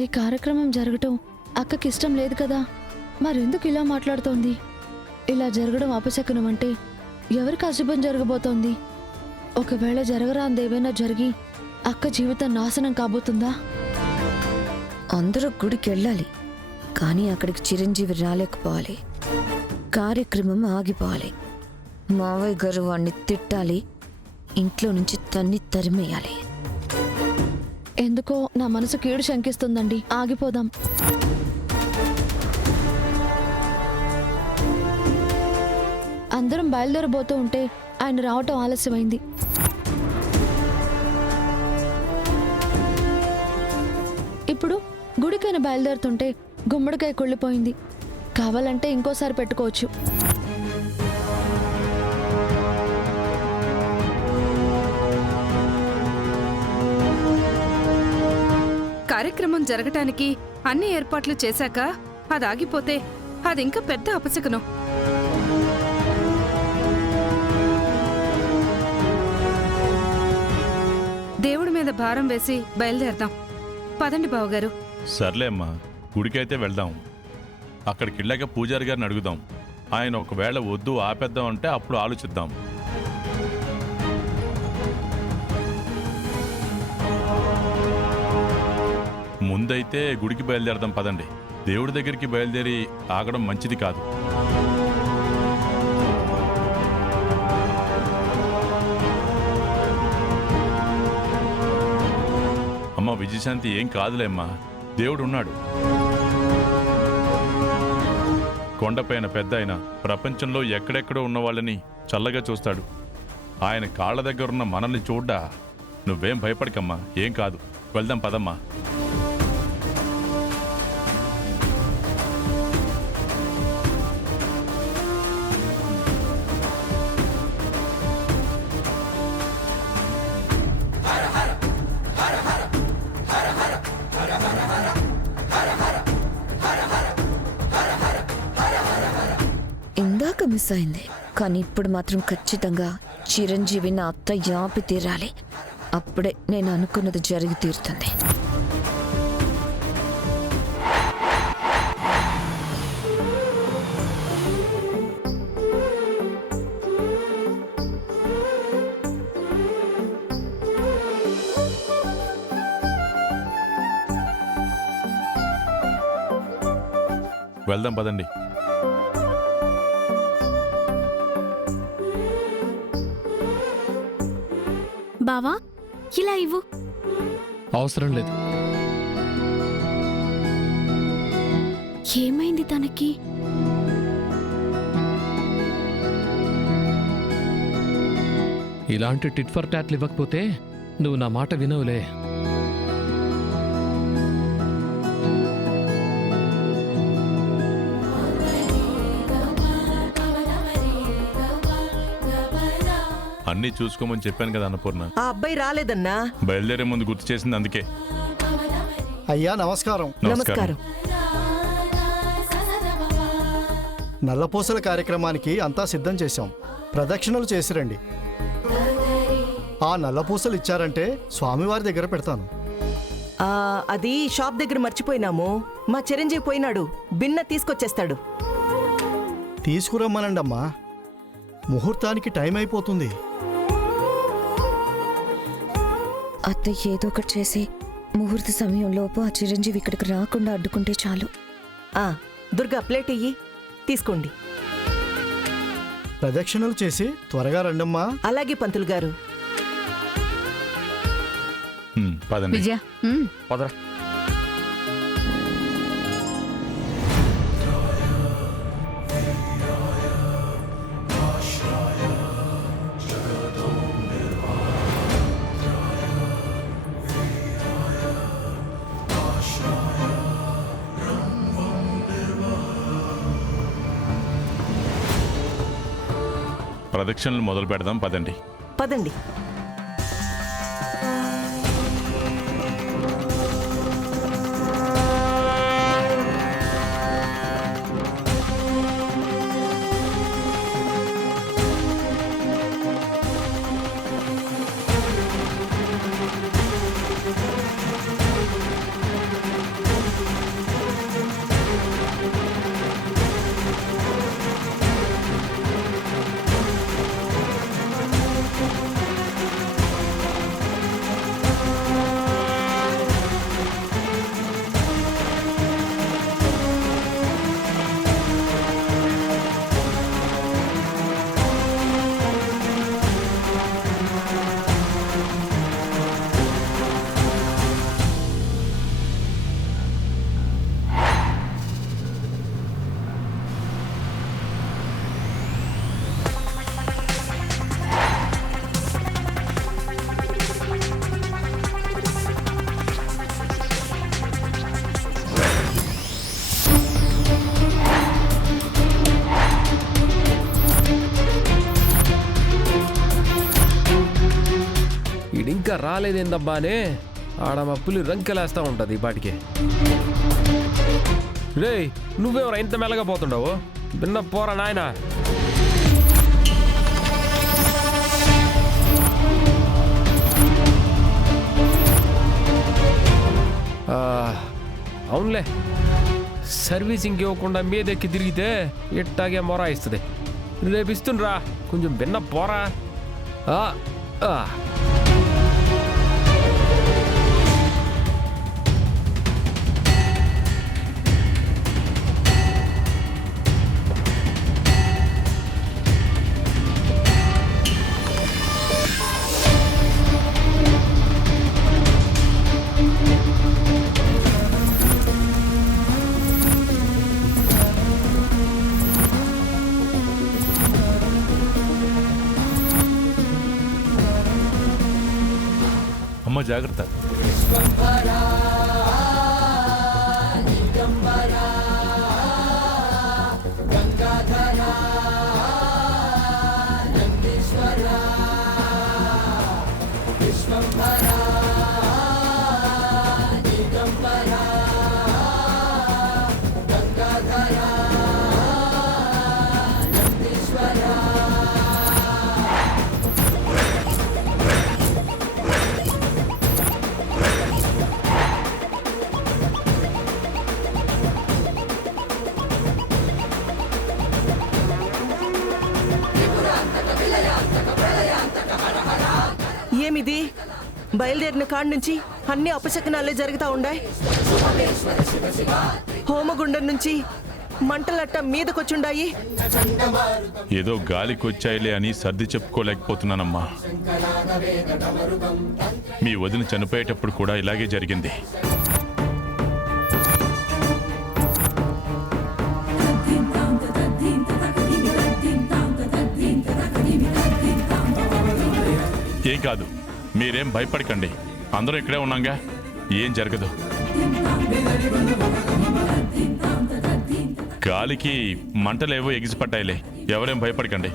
ఈ కార్యక్రమం జరగటం అక్కకి ఇష్టం లేదు కదా, మరెందుకు ఇలా మాట్లాడుతోంది? ఇలా జరగడం అపశకునం అంటే ఎవరికి అశుభం జరగబోతోంది? ఒకవేళ జరగరాందేమైనా జరిగి అక్క జీవితం నాశనం కాబోతుందా? అందరూ గుడికి వెళ్ళాలి, కానీ అక్కడికి చిరంజీవి రాలేకపోవాలి. కార్యక్రమం ఆగిపోవాలి. మావయ్య గారు వాణ్ణి తిట్టాలి, ఇంట్లో నుంచి తన్ని తరిమేయాలి. ఎందుకో నా మనసు కీడు శంకిస్తుందండి. ఆగిపోదాం. అందరం బయలుదేరబోతూ ఉంటే ఆయన రావటం ఆలస్యమైంది. ఇప్పుడు గుడికైనా బయలుదేరుతుంటే గుమ్మడికాయ కుళ్ళిపోయింది. కావాలంటే ఇంకోసారి పెట్టుకోవచ్చు. కార్యక్రమం జరగటానికి అన్ని ఏర్పాట్లు చేశాక అది ఆగిపోతే అదింకా పెద్ద అపశకునం. దేవుడి మీద భారం వేసి బయలుదేరదాం. పదండి బావగారు. సర్లే అమ్మా, గుడికైతే వెళ్దాం. అక్కడికి వెళ్ళాక పూజారి గారిని అడుగుదాం. ఆయన ఒకవేళ వద్దు ఆపేద్దాం అంటే అప్పుడు ఆలోచిద్దాం. ముందైతే గుడికి బయలుదేరదాం పదండి. దేవుడి దగ్గరికి బయలుదేరి ఆగడం మంచిది కాదు. అమ్మ విజయశాంతి, ఏం కాదులే అమ్మా, దేవుడు ఉన్నాడు. కొండపైన పెద్ద ఆయన ప్రపంచంలో ఎక్కడెక్కడో ఉన్న వాళ్ళని చల్లగా చూస్తాడు. ఆయన కాళ్ళ దగ్గరున్న మనల్ని చూడ్డా. నువ్వేం భయపడకమ్మా, ఏం కాదు. వెళ్దాం పదమ్మా. ఇందాక మిస్ అయింది, కానీ ఇప్పుడు మాత్రం ఖచ్చితంగా చిరంజీవి నా అత్త యాపి తీరాలి. అప్పుడే నేను అనుకున్నది జరిగి తీరుతుంది. వెళ్దాం పదండి. బావా, ఇలా ఇవ్వు. అవసరం లేదు. ఏమైంది తనకి? ఇలాంటి టిట్ ఫర్ టాట్లు ఇవ్వకపోతే నువ్వు నా మాట వినవులే. అన్నీ చూసుకోమని చెప్పాను కదా అన్నపూర్ణ. ఆ అబ్బాయి రాలేదన్నా. బయలుదేరే ముందు గుర్తు చేసింది అందుకే. అయ్యా నమస్కారం. నమస్కారం. నల్లపూసల కార్యక్రమానికి అంతా సిద్ధం చేశాం. ప్రదక్షిణలు చేసిరండి. ఆ నల్లపూసలు ఇచ్చారంటే స్వామివారి దగ్గర పెడతాను. అది షాప్ దగ్గర మర్చిపోయినాము. మా చిరంజీవి పోయినాడు, బిన్న తీసుకొచ్చేస్తాడు. తీసుకురమ్మనండి అమ్మా, ముహూర్తానికి టైం అయిపోతుంది. అత్త ఏదో ఒకటి చేసి ముహూర్త సమయంలోపు ఆ చిరంజీవి ఇక్కడికి రాకుండా అడ్డుకుంటే చాలు. దుర్గా ప్లేట్ ఇయ్యి, తీసుకోండి. ప్రదక్షిణలు చేసి త్వరగా రండమ్మా. అలాగే పంతులు గారు. పదండి. విజయ, పదరా. ప్రదక్షిణలు మొదలు పెడదాం పదండి. పదండి. రాలేదేందబ్బా అని ఆడ మా పులి రంకెలేస్తా ఉంటుంది ఈ పాటికి. రేయ్ నువ్వెవరు ఇంత మెల్లగా పోతుండవు? భిన్న పోరా నాయనా. అవునులే, సర్వీసింగ్ ఇవ్వకుండా మీదెక్కి తిరిగితే ఇట్టాగే మొరా ఇస్తుంది. రేపు ఇస్తుండ్రా, కొంచెం భిన్న పోరా. అమ్మ జాగ్రత్త. ఏమిది? బయలుదేరిన కాడి నుంచి అన్ని అపశకనాలే జరుగుతా ఉండాయి. హోమగుండం నుంచి మంటలట్ట మీదకొచ్చుండాయి. ఏదో గాలికొచ్చాయిలే అని సర్ది చెప్పుకోలేకపోతున్నానమ్మా. మీ వదిన చనిపోయేటప్పుడు కూడా ఇలాగే జరిగింది. ఏం కాదు, మీరేం భయపడకండి. అందరూ ఇక్కడే ఉన్నాగా, ఏం జరగదు. గాలికి మంటలేవో ఎగిసిపట్టాయిలే, ఎవరేం భయపడకండి.